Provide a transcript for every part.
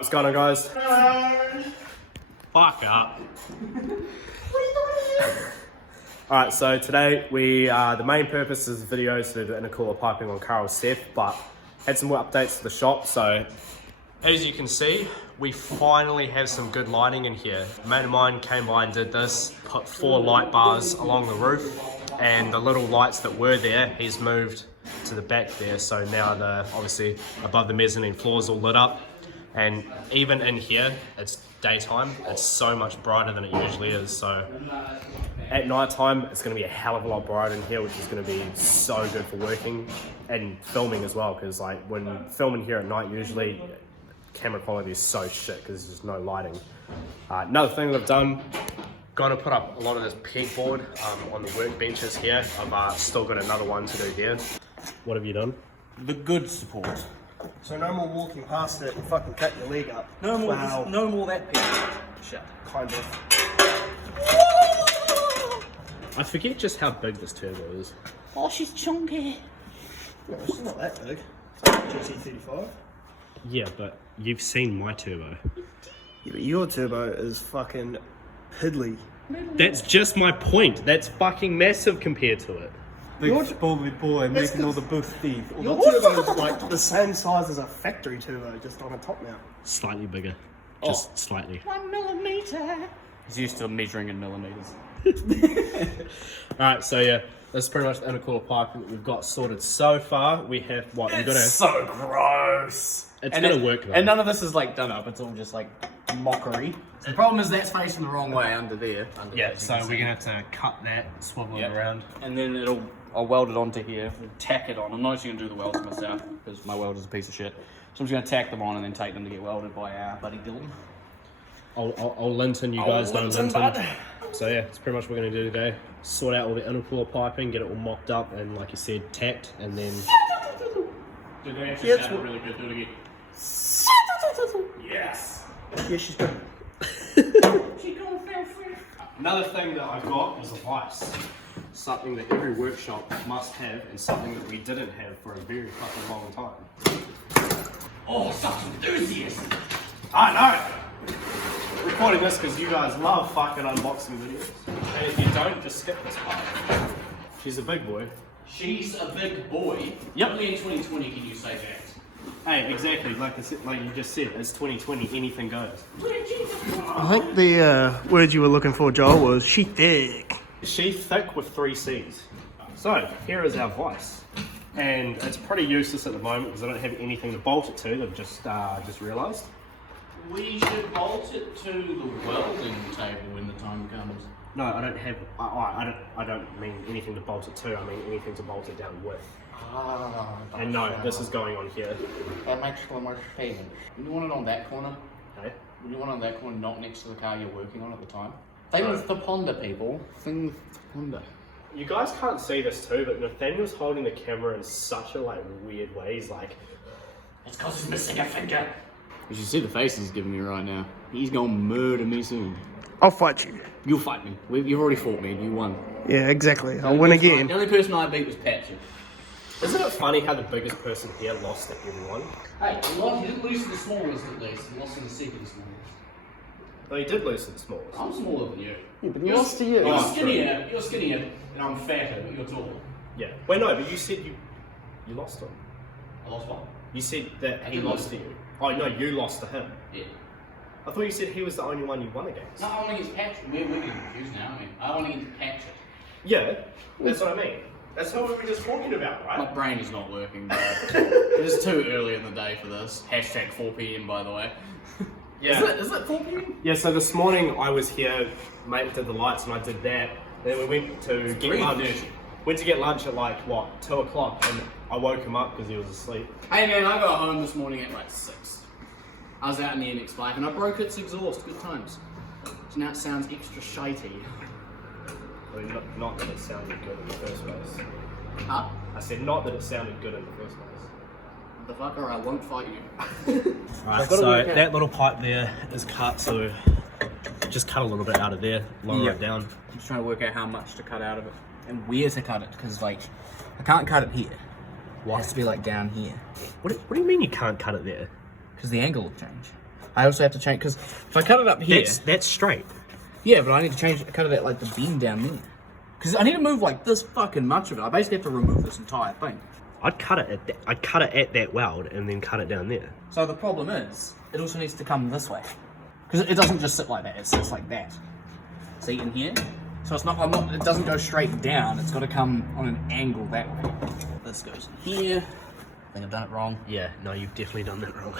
What's going on, guys? Fuck up. Alright, so today the main purpose of the video is to do the intercooler piping on Carl's Cef, but had some more updates to the shop. So as you can see, we finally have some good lighting in here. A mate of mine came by and did this, put 4 light bars along the roof, and the little lights that were there, he's moved to the back there. So now obviously above the mezzanine floor is all lit up. And even in here, it's daytime, it's so much brighter than it usually is. So at night time, it's going to be a hell of a lot brighter in here, which is going to be so good for working and filming as well. Because like when filming here at night, usually camera quality is so shit because there's just no lighting. Another thing that I've done, going to put up a lot of this pegboard on the workbenches here. I've still got another one to do here. What have you done? The good support. So no more walking past it and fucking cut your leg up. No more, Wow. no more that pig. Shit. Kind of. I forget just how big this turbo is. Oh, she's chunky. No, it's not that big. GT35. Yeah, but you've seen my turbo. Yeah, but your turbo is fucking piddly. That's just my point. That's fucking massive compared to it. Big spoiled boy making all the boosties. Your turbo is like the same size as a factory turbo, just on a top mount. Slightly bigger. Just slightly. 1 millimeter. He's used to measuring in millimeters. Alright, so yeah, that's pretty much the intercooler piping that we've got sorted so far. We have what? We're gonna. So gross. It's gonna work though. And none of this is like done up. It's all just like mockery. The problem is that's facing the wrong way under there. Yeah, so we're gonna have to cut that, swivel it around. And then I'll weld it onto here, tack it on. I'm not actually gonna do the welds myself because my welder's a piece of shit. So I'm just gonna tack them on and then take them to get welded by our buddy Dylan. I'll Linton, you guys don't Linton. So yeah, it's pretty much what we're gonna do today. Sort out all the intercooler piping, get it all mocked up, and like you said, tacked, and then. Did they actually sound really good? Do it again. Yes. Yeah, she's good. Another thing that I got was a vice. Something that every workshop must have, and something that we didn't have for a very fucking long time. Oh, such enthusiast! I know! Recording this because you guys love fucking unboxing videos. And if you don't, just skip this part. She's a big boy. She's a big boy. Yep. Only in 2020 can you say that. Hey, exactly, like you just said, it's 2020, anything goes. I think the word you were looking for, Joel, was she thick. She thick with 3 C's. So, here is our vice. And it's pretty useless at the moment because I don't have anything to bolt it to, I've just realised. We should bolt it to the welding table when the time comes. No, I don't have, I don't mean anything to bolt it to, I mean anything to bolt it down with. And no, this is going on here. That makes so much sense. You want it on that corner? Okay. You want it on that corner, not next to the car you're working on at the time? Things to ponder, people. Things to ponder. You guys can't see this too, but Nathaniel's holding the camera in such a weird way. He's like, it's because he's missing a finger. You should see the face he's giving me right now. He's gonna murder me soon. I'll fight you. You'll fight me. You've already fought me and you won. Yeah, exactly. I'll win again. The only person I beat was Patrick. isn't it funny how the biggest person here lost to everyone? Hey, he didn't lose to the smallest at least. He lost to the second smallest. No, he did lose to the smallest. I'm smaller than you. Yeah, but you lost to you. You're skinnier, and I'm fatter, but you're taller. Yeah. Wait, no, but you said you lost to him. I lost one. You said that he did lost lose. to you. Oh, no, you lost to him. Yeah. I thought you said he was the only one you won against. No, I won against Patrick. We're getting confused now, aren't we? I won against Patrick. Yeah, that's what I mean. That's what we were just talking about, right? My brain is not working, bro. It is too early in the day for this. Hashtag 4 PM, by the way. Yeah. Is it 4 PM? Yeah, so this morning I was here, mate did the lights and I did that. Then we went to get lunch. 3:30. Went to get lunch at like, what, 2 o'clock, and I woke him up because he was asleep. Hey man, I got home this morning at like 6. I was out in the NX bike and I broke its exhaust. Good times. So now it sounds extra shitey. I mean, not that it sounded good in the first place. Huh? I said not that it sounded good in the first place. The fucker, I won't fight you. Alright, so that little pipe there is cut, so just cut a little bit out of there, lower it down. I'm just trying to work out how much to cut out of it and where to cut it, because like I can't cut it here. It has to be like down here, What do you mean you can't cut it there? because the angle will change. I also have to change, because if I cut it up here... That's straight. Yeah, but I need to cut it at like the beam down there. Because I need to move like this fucking much of it. I basically have to remove this entire thing. I'd cut it at that weld and then cut it down there. So the problem is, it also needs to come this way. Because it doesn't just sit like that, it sits like that. See, in here? So it's not, it doesn't go straight down, it's got to come on an angle that way. This goes in here. I think I've done it wrong. Yeah, no, you've definitely done that wrong.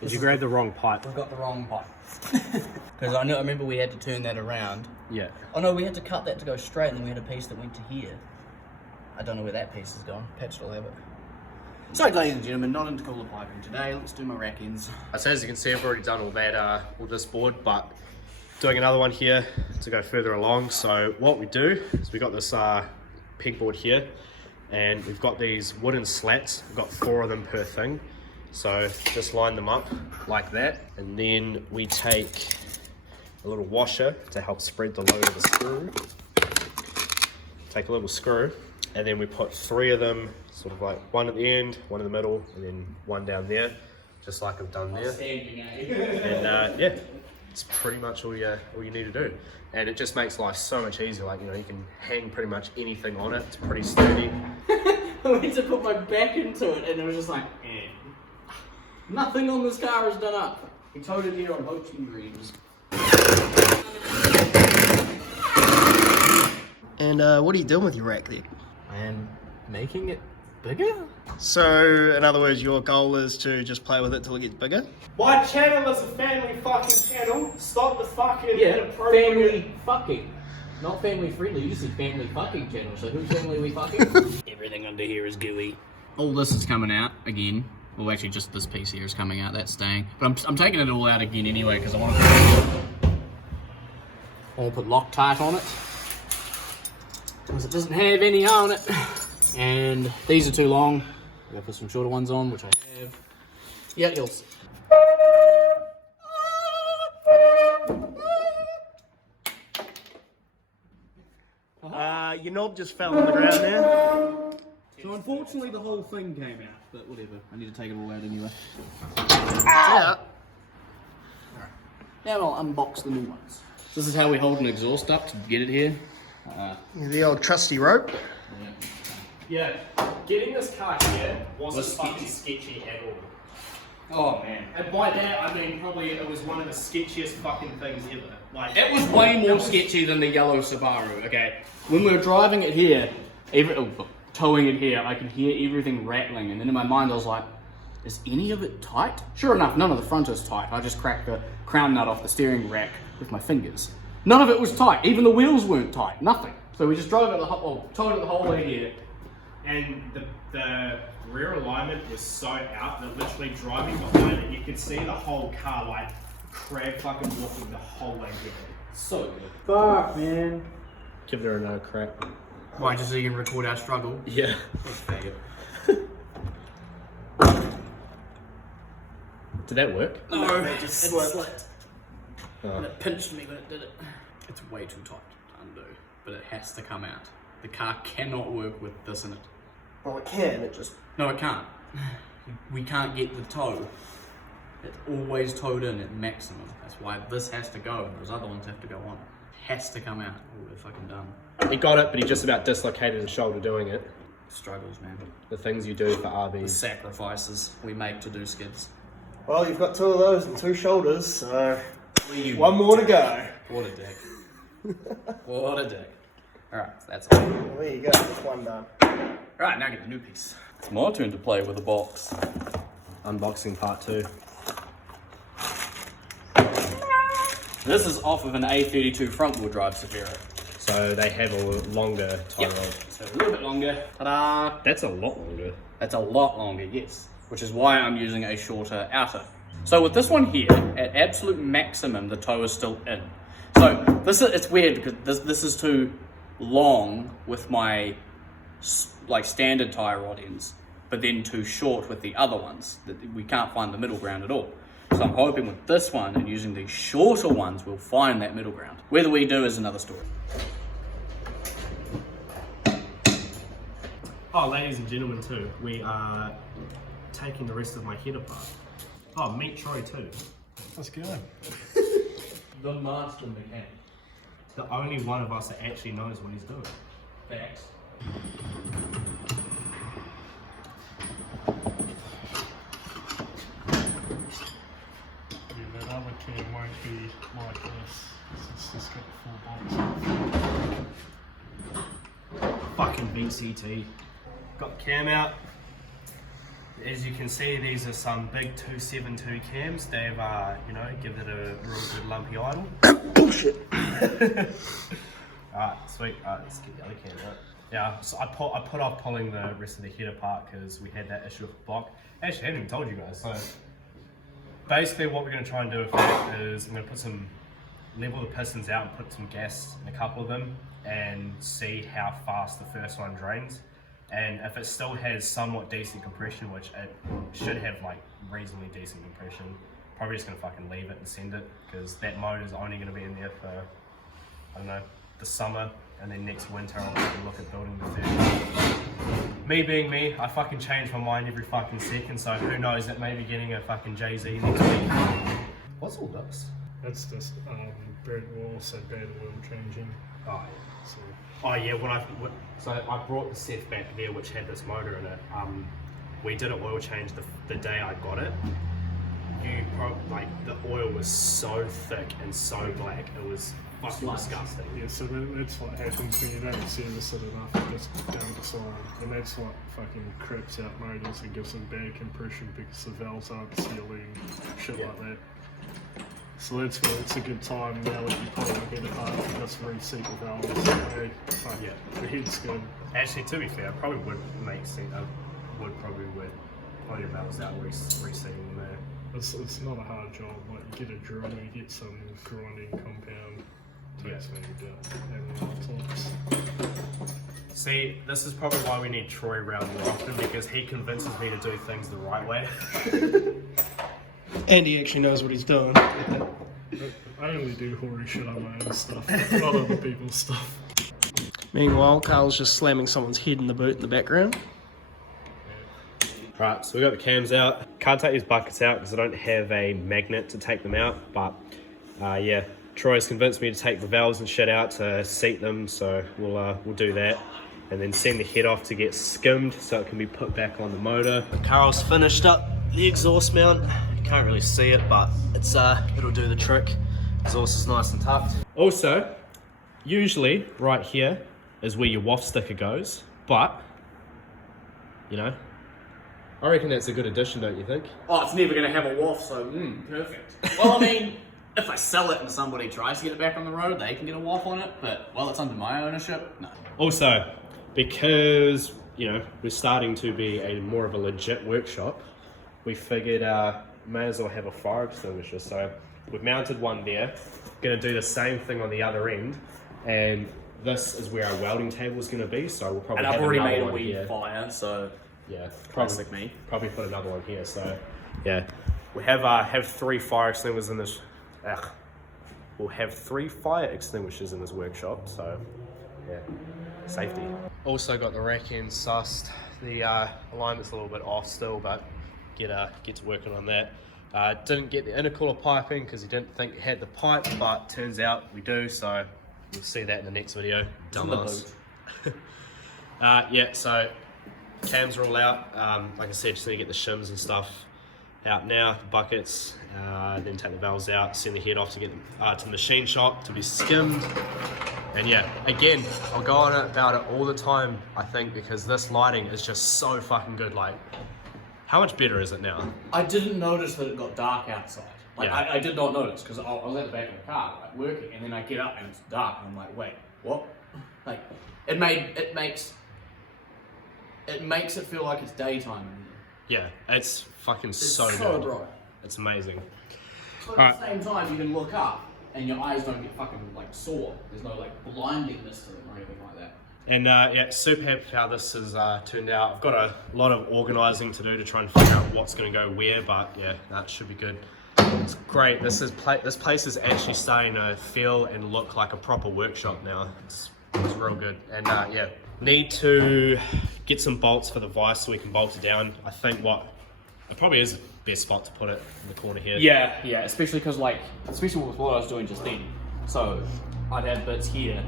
Did you grab the wrong pipe? I've got the wrong pipe. Because I remember we had to turn that around. Yeah. Oh no, we had to cut that to go straight, and then we had a piece that went to here. I don't know where that piece is gone. Patched will have it. So, ladies and gentlemen, not intercooler piping today. Let's do my rack ends. So as you can see, I've already done all that with this board, but doing another one here to go further along. So what we do is we got this pegboard here, and we've got these wooden slats. We've got 4 of them per thing. So just line them up like that, and then we take a little washer to help spread the load of the screw. Take a little screw, and then we put 3 of them, sort of like 1 at the end, 1 in the middle, and then 1 down there, just like I've done there. And yeah, it's pretty much all you need to do. And it just makes life so much easier. Like, you know, you can hang pretty much anything on it. It's pretty sturdy. I went to put my back into it, and it was just like, eh. Nothing on this car is done up. We towed it here on Ho Chi Minh Greens. And what are you doing with your rack there? I am making it bigger? So, in other words, your goal is to just play with it till it gets bigger? My channel is a family fucking channel. Stop the fucking inappropriate... family fucking. Not family friendly, you just said family fucking channel, so whose family are we fucking? Everything under here is gooey. All this is coming out again. Well, actually, just this piece here is coming out. That's staying. But I'm taking it all out again anyway because I want to put Loctite on it because it doesn't have any on it. And these are too long. I'm gonna put some shorter ones on, which I have. Yeah, you'll see. Your knob just fell on the ground there. So unfortunately the whole thing came out, but whatever. I need to take it all out anyway. Yeah. Alright. Now I'll unbox the new ones. This is how we hold an exhaust duct to get it here. The old trusty rope. Yeah, getting this car here wasn't fucking sketchy at all. Oh man. And by that I mean probably it was one of the sketchiest fucking things ever. Like, it was way more sketchy than the yellow Subaru, okay? When we were driving it here, towing it here, I could hear everything rattling, and then in my mind I was like, is any of it tight? Sure enough, none of the front is tight. I just cracked the crown nut off the steering rack with my fingers. None of it was tight. Even the wheels weren't tight. Nothing. So we just drove it towed it the whole way here. And the rear alignment was so out that literally driving behind it, you could see the whole car like crab fucking walking the whole way here. So good. Fuck, man. Give her another crack. Why, just so you can record our struggle? Yeah. Did that work? No, it just slipped. And it pinched me when it did it. It's way too tight to undo, but it has to come out. The car cannot work with this in it. Well, it can, it just... No, it can't. We can't get the tow. It's always towed in at maximum. That's why this has to go, and those other ones have to go on. It has to come out. Oh, we're fucking done. He got it, but he just about dislocated his shoulder doing it. Struggles, man. The things you do for RBs. The sacrifices we make to do skids. Well, you've got 2 of those and 2 shoulders, so... one more to go. What a dick. What a dick. Alright, so that's all. Well, there you go, just one done. Alright, now get the new piece. It's my turn to play with the box. Unboxing part 2. This is off of an A32 front wheel drive Cefiros. So they have a longer tie rod. So a little bit longer. Ta-da! That's a lot longer. That's a lot longer, yes. Which is why I'm using a shorter outer. So with this one here, at absolute maximum, the toe is still in. So it's weird because this is too long with my like standard tie rod ends, but then too short with the other ones. We can't find the middle ground at all. So I'm hoping with this one and using these shorter ones, we'll find that middle ground. Whether we do is another story. Oh, ladies and gentlemen too, we are taking the rest of my head apart. Oh, meet Troy too. Let's go. The master mechanic. The only one of us that actually knows what he's doing. Facts. Yeah, that other cam won't be like this. It's just got the full box. Fucking VCT. Got the cam out. As you can see, these are some big 272 cams. They've, you know, give it a real good lumpy idle. Bullshit. Alright, sweet. Alright, let's get the other cam out. Yeah, so I put off pulling the rest of the header apart because we had that issue with the block. Actually, I haven't even told you guys. So basically, what we're going to try and do with that is I'm going to level the pistons out and put some gas in a couple of them and see how fast the first one drains. And if it still has somewhat decent compression, which it should have like reasonably decent compression, probably just gonna fucking leave it and send it, because that motor's only gonna be in there for, I don't know, the summer, and then next winter I'll fucking look at building the third. Me being me, I fucking change my mind every fucking second, so who knows, that may be getting a fucking Jay-Z next week. What's all this? That's just bad oil, so bad oil changing. Oh, So oh yeah, so I brought the Cef back there, which had this motor in it. We did an oil change the day I got it. Like the oil was so thick and so black, it was fucking disgusting. yeah, so that's what happens when you don't service it enough. It just dumps on, and that's what fucking craps out motors and gives them bad compression because the valves aren't sealing, shit Yeah. like that. So that's where it's a good time now that you pull a bit apart and just reseat the valves. Hey, fuck Yeah. the head's good. Actually, to be fair, it probably would make sense. I would probably pull your valves out, reseating them there. It's not a hard job. Like you get a drill, you get some grinding compound. Takes when you do it. Having tops. See, this is probably why we need Troy around more often, because he convinces me to do things the right way. And he actually knows what he's doing. I only do hoary shit on my own stuff, not other people's stuff. Meanwhile, Carl's just slamming someone's head in the boot in the background. Right, so we got the cams out. Can't take these buckets out because I don't have a magnet to take them out, but yeah, Troy's convinced me to take the valves and shit out to seat them, so we'll do that. And then send the head off to get skimmed so it can be put back on the motor. Carl's finished up the exhaust mount. You can't really see it, but it'll do the trick. Exhaust is nice and tucked. Also, usually right here is where your waft sticker goes, but you know, I reckon that's a good addition, don't you think? Oh, it's never going to have a waft, so perfect. Well, I mean, if I sell it and somebody tries to get it back on the road, they can get a waft on it, but while it's under my ownership, no. Also, because, you know, we're starting to be more of a legit workshop, we figured may as well have a fire extinguisher. So we've mounted one there, gonna do the same thing on the other end, and this is where our welding table is gonna be, so we'll probably And I've have already another made a one weed here. fire, so Yeah, classic me. Probably put another one here. So yeah, we have 3 fire extinguishers in this. We'll have 3 fire extinguishers in this workshop. So yeah, safety. Also got the rack end sussed. The alignment's a little bit off still, but get to working on that. Didn't get the intercooler piping because he didn't think it had the pipe, but turns out we do. So you'll see that in the next video. Dumbass. Yeah, so cams are all out. Like I said, just need to get the shims and stuff out now, the buckets, then take the valves out, send the head off to get them to the machine shop to be skimmed. And yeah, again, I'll go on about it all the time, I think, because this lighting is just so fucking good. Like, how much better is it now? I didn't notice that it got dark outside. Like, Yeah. I did not notice because I was at the back of the car, like, working, and then I get up and it's dark, and I'm like, wait, what? Like, it makes it feel like it's daytime. Yeah, it's fucking It's so so good. bright. It's amazing. But at the same time, you can look up and your eyes don't get fucking like sore. There's no like blindingness to them or anything like that. And yeah, super happy with how this has turned out. I've got a lot of organising to do to try and figure out what's going to go where, but yeah, that should be good. It's great. This place is actually starting to feel and look like a proper workshop now. It's real good. And yeah, need to get some bolts for the vise so we can bolt it down. I think it probably is best spot to put it in the corner here. Yeah, yeah, especially because especially with what I was doing just then. So I'd have bits here,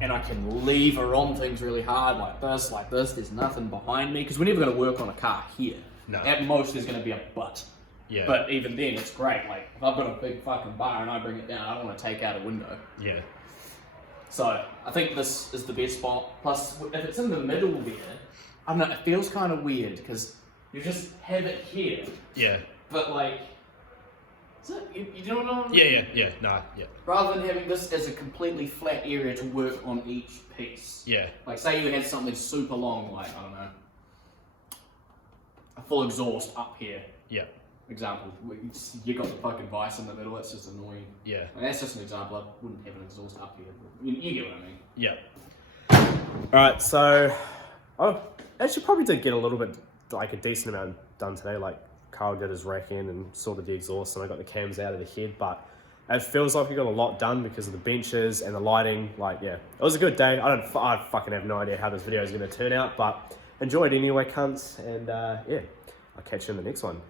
and I can lever on things really hard like this. There's nothing behind me because we're never going to work on a car here. No. At most, there's going to be a butt. Yeah. But even then, it's great. Like if I've got a big fucking bar and I bring it down, I don't want to take out a window. Yeah. So I think this is the best spot. Plus, if it's in the middle there, I don't know. It feels kind of weird because you just have it here. Yeah. But is it, you know what I mean? Yeah. No, yeah. Rather than having this as a completely flat area to work on each piece. Yeah. Like say you had something super long, like I don't know, a full exhaust up here. Yeah. Example, you got the fucking vice in the middle. That's just annoying. Yeah. And that's just an example. I wouldn't have an exhaust up here. You get what I mean? Yeah. Alright, so I actually probably did get a little bit, like a decent amount done today. Like Carl did his rack in and sorted the exhaust, and I got the cams out of the head, but it feels like we got a lot done because of the benches and the lighting. Like, yeah, it was a good day. I fucking have no idea how this video is going to turn out, but enjoyed anyway, cunts, and yeah, I'll catch you in the next one.